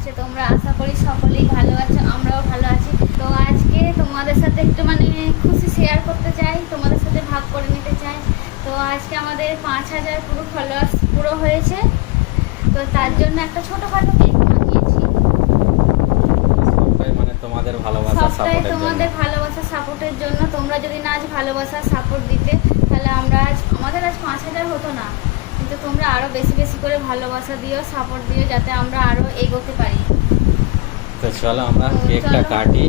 আছে তোমরা আশা করি সকলেই ভালো আছো আমরাও ভালো আছি। তো আজকে তোমাদের সাথে একটু মানে খুশি শেয়ার করতে চাই তোমাদের সাথে ভাগ করে নিতে চাই। তো আজকে আমাদের পাঁচ হাজার পুরো ফলোয়ার্স পুরো হয়েছে। তো তার জন্য একটা ছোটোখাটো কেক বানিয়েছি সবটাই মানে তোমাদের ভালোবাসা সবটাই সাপোর্টের জন্য। তোমাদের ভালোবাসা সাপোর্টের জন্য তোমরা যদি না আজ ভালোবাসা সাপোর্ট দিতে তাহলে আমরা আজ আমাদের আজ পাঁচ হাজার হতো না। কিন্তু তোমরা আরও বেশি বেশি করে ভালোবাসা দিও সাপোর্ট দিও যাতে আমরা আরও এগোতে পারি। তো চলো আমরা কেকটা কাটি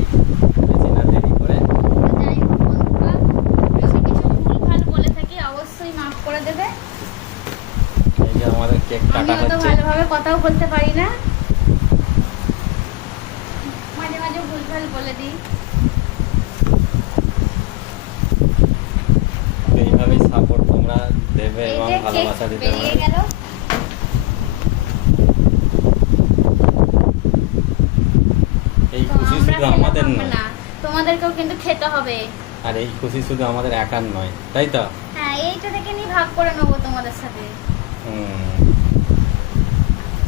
আমাদের কেক হচ্ছে। ভালোভাবে কথাও বলতে পারি না। মাঝে মাঝে ভুলভাল বলে দিই এইভাবেই সাপোর্ট তোমরা দেবে এই এবং ভালোবাসা দিতে বেরিয়ে এই খুশি শুধু আমাদের নয়। না। তোমাদেরকেও কিন্তু খেতে হবে। আর এই খুশি শুধু আমাদের একার নয় তাই তো? হ্যাঁ এইটা থেকে নিয়ে ভাগ করে নেব তোমাদের সাথে হুম।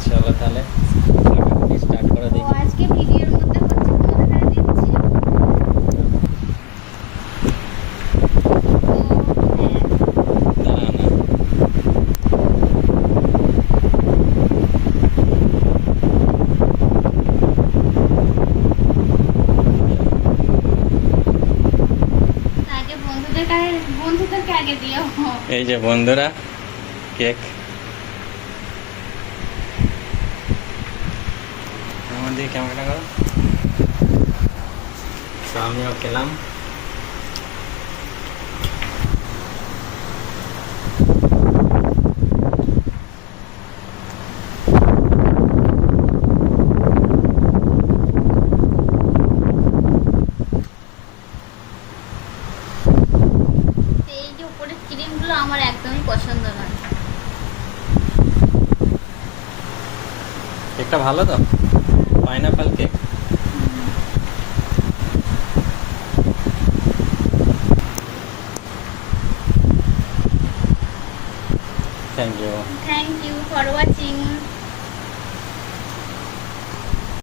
চলো তাহলে স্টার্ট করে তো দেখি আজকে ভিডিওর মধ্যে হচ্ছে তোমাদের দিচ্ছি তো, হ্যাঁ, দাঁড়াও না। আগে বন্ধুদের কাছে বন্ধুদেরকে আগে দিও এই যে বন্ধুরা কেক। আমাদের ক্যামেরা করো। তো আমিও খেলাম এই যে উপরের ক্রিমগুলো আমার একদমই পছন্দ নয়। কেকটা ভালো তো? Pineapple cake? Thank you thank you for watching